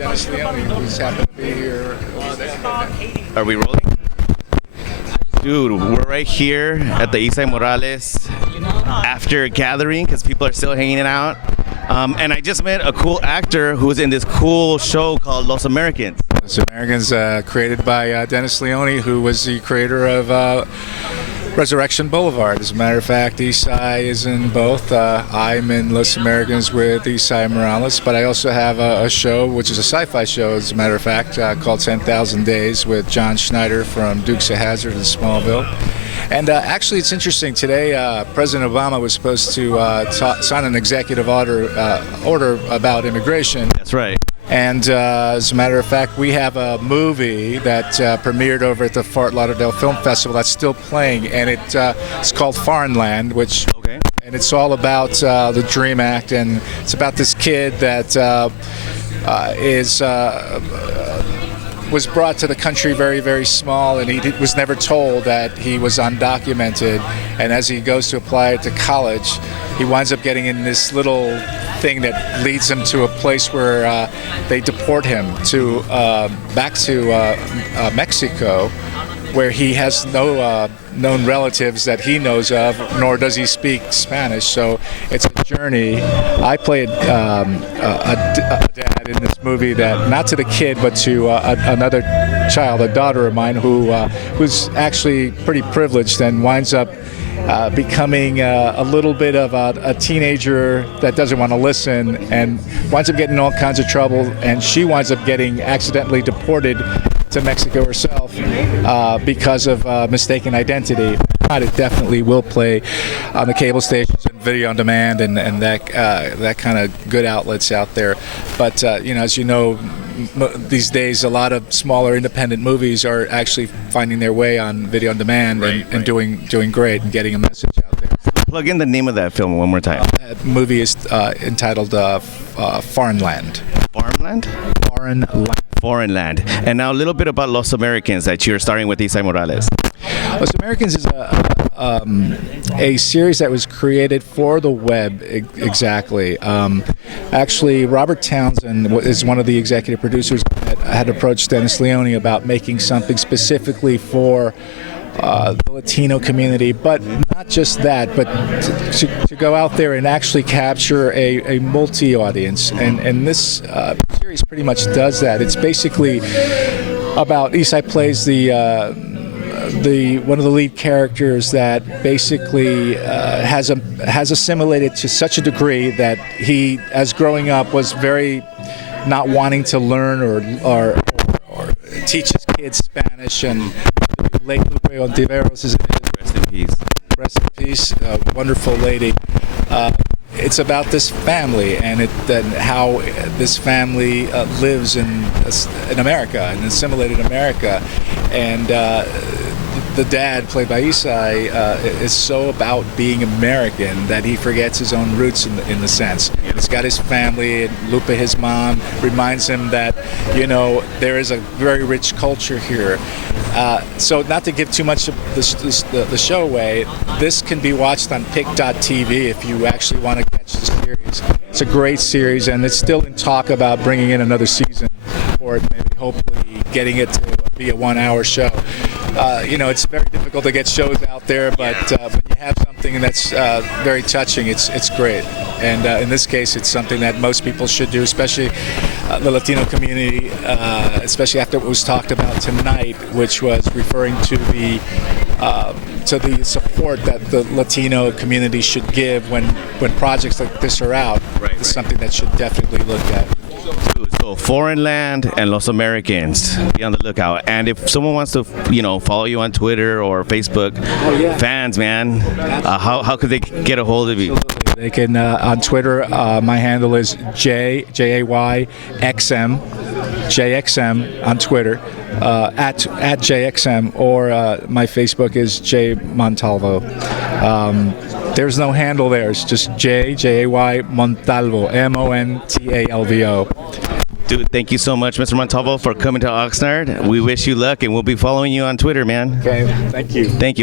Dennis Leone, who's happened to be here. Are we rolling? Dude, we're right here at the Isai Morales after gathering because people are still hanging out. And I just met a cool actor who's in this cool show called Los Americans. Los Americans, created by Dennis Leone, who was the creator of Resurrection Boulevard. As a matter of fact, Isai is in both. I'm in Los Americans with Isai Morales, but I also have a show, which is a sci-fi show, as a matter of fact, called 10,000 Days with John Schneider from Dukes of Hazzard and Smallville. And actually, it's interesting. Today, President Obama was supposed to sign an executive order about immigration. That's right. And as a matter of fact, we have a movie that premiered over at the Fort Lauderdale Film Festival that's still playing, and it's called Foreign Land, which and it's all about the Dream Act, and it's about this kid that was brought to the country very, very small, and he was never told that he was undocumented. And as he goes to apply to college, he winds up getting in this little thing that leads him to a place where they deport him to back to Mexico, where he has no known relatives that he knows of, nor does he speak Spanish. So it's a journey. I played a dad in this movie, that not to the kid, but to another child, a daughter of mine, who's actually pretty privileged and winds up becoming a little bit of a teenager that doesn't want to listen and winds up getting in all kinds of trouble, and she winds up getting accidentally deported to Mexico herself because of mistaken identity. It definitely will play on the cable stations and video on demand and that kind of good outlets out there. But as you know, these days a lot of smaller independent movies are actually finding their way on video on demand and doing great and getting a message out there. Plug in the name of that film one more time. That movie is entitled Foreign Land. Farmland? Foreign Land. Foreign Land. And now a little bit about Los Americans that you're starting with Isai Morales. Los Americans is a series that was created for the web, exactly. Actually, Robert Townsend is one of the executive producers that had approached Dennis Leone about making something specifically for the Latino community, but not just that, but to go out there and actually capture a multi-audience. And this series pretty much does that. It's basically about Isai plays one of the lead characters that basically has assimilated to such a degree that he, as growing up, was very not wanting to learn or teach his kids Spanish. And late Lupe Ontiveros is in it. Rest in peace. Rest in peace. A wonderful lady. It's about this family and how this family lives in America, in assimilated America, and the dad, played by Isai, is so about being American that he forgets his own roots in the sense. He's got his family, and Lupe, his mom, reminds him that there is a very rich culture here. So not to give too much of the show away, this can be watched on pick.tv if you actually want to catch the series. It's a great series, and it's still in talk about bringing in another season for it, maybe hopefully getting it to be a 1-hour show. It's very difficult to get shows out there, but when you have something that's very touching, it's great. And in this case, it's something that most people should do, especially the Latino community, especially after what was talked about tonight, which was referring to the support that the Latino community should give when projects like this are out. It's something that should definitely look at. So Foreign Land and Los Americans, be on the lookout. And if someone wants to, follow you on Twitter or Facebook, fans, man, how could they get a hold of you? Absolutely. They can on Twitter. My handle is JAYXM on Twitter, at JXM, or my Facebook is J Montalvo. There's no handle there. It's just JAY Montalvo, MONTALVO. Dude, thank you so much, Mr. Montalvo, for coming to Oxnard. We wish you luck, and we'll be following you on Twitter, man. Okay, thank you. Thank you.